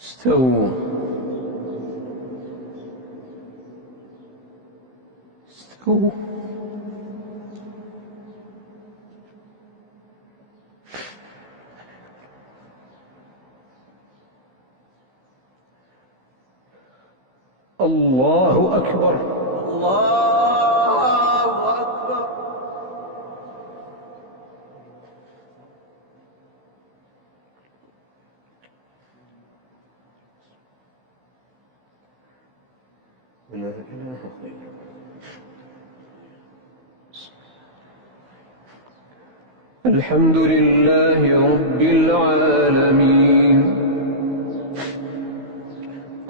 استووا استووا. الله أكبر. الله أكبر. لا إله إلا الله. الحمد لله رب العالمين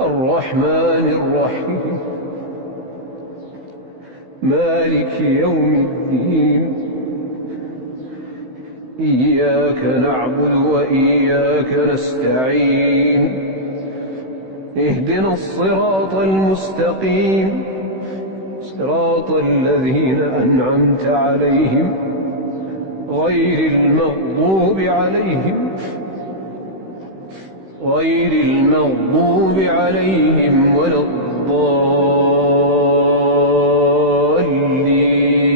الرحمن الرحيم مالك يوم الدين إياك نعبد وإياك نستعين اهدنا الصراط المستقيم صراط الذين أنعمت عليهم غير المغضوب عليهم ولا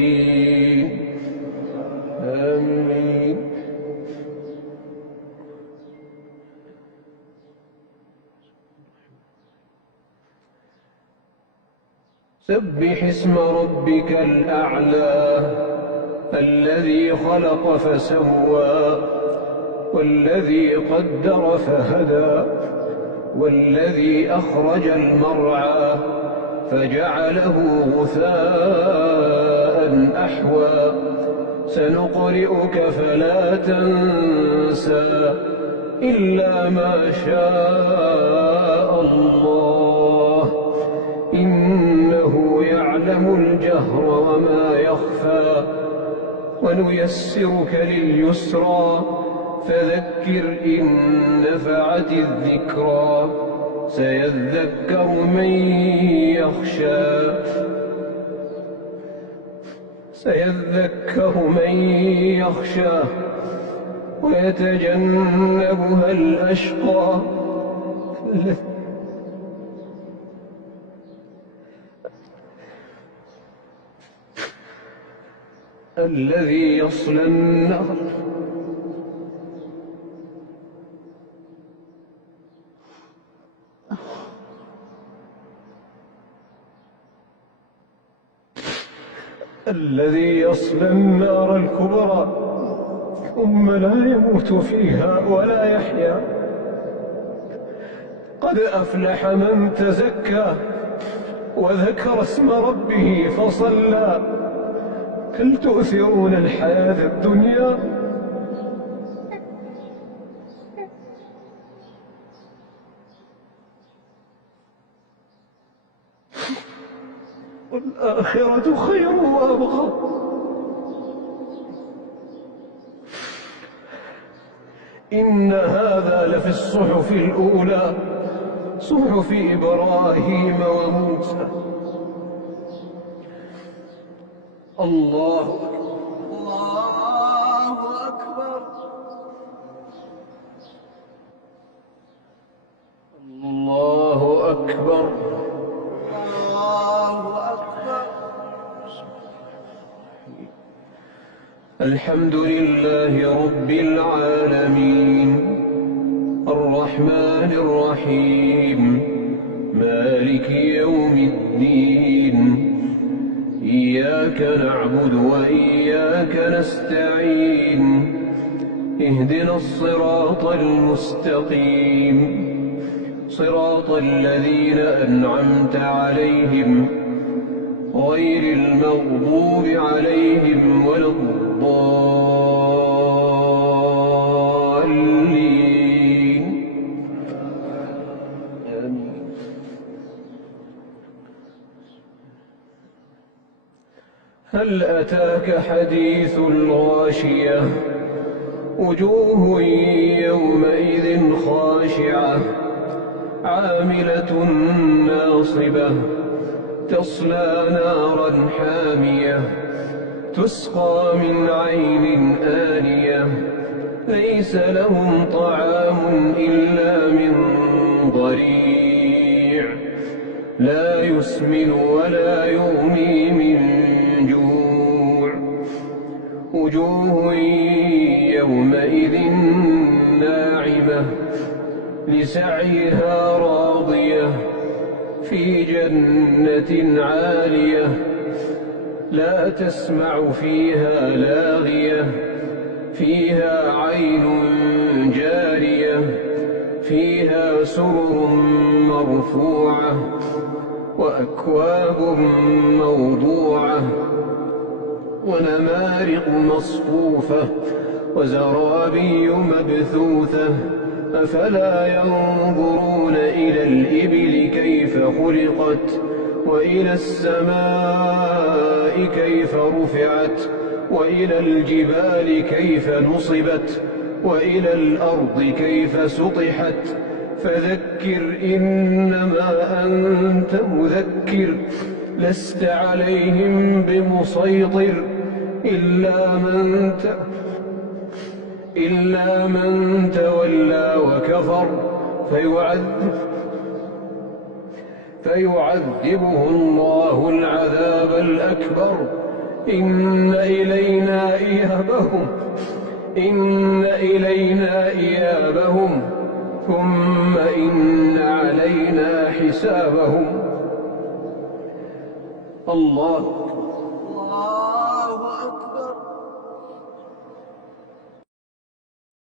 الضالين آمين. سبح اسم ربك الأعلى الذي خلق فسوى والذي قدر فهدى والذي أخرج المرعى فجعله غثاء أحوى سنقرئك فلا تنسى إلا ما شاء الله إنه يعلم الجهر وما يخفى ونيسرك لليسرى فذكر إن نفعت الذكرى سيذكر من يخشى ويتجنبها الأشقى الذي يصلى النار الكبرى ثم لا يموت فيها ولا يحيا قد أفلح من تزكى وذكر اسم ربه فصلى بل تؤثرون الحياة الدنيا والآخرة خير وأبقى إن هذا لفي الصحف الأولى صحف إبراهيم وموسى. الله أكبر. الله أكبر. الحمد لله رب العالمين الرحمن الرحيم مالك يوم الدين إياك نعبد وإياك نستعين اهدنا الصراط المستقيم صراط الذين أنعمت عليهم غير المغضوب عليهم ولا الضالين آمين. هل أتاك حديث الغاشية وجوه يومئذ خاشعة عاملة ناصبة تصلى نارا حامية تسقى من عين آنية ليس لهم طعام إلا من ضريع لا يسمن ولا يغني من جوع وجوه يومئذ ناعمة لسعيها راضية في جنة عالية لا تسمع فيها لاغية فيها عين جارية فيها سرر مرفوعة وأكواب موضوعة ونمارق مصفوفة وزرابي مبثوثة أفلا ينظرون إلى الإبل كيف خلقت وإلى السماء كيف رفعت وإلى الجبال كيف نصبت وإلى الأرض كيف سطحت فذكر إنما أنت مذكر لست عليهم بمسيطر إلا من تولى وكفر فيعذبه الله العذاب الأكبر إن إلينا إيابهم ثم إن علينا حسابهم. الله أكبر.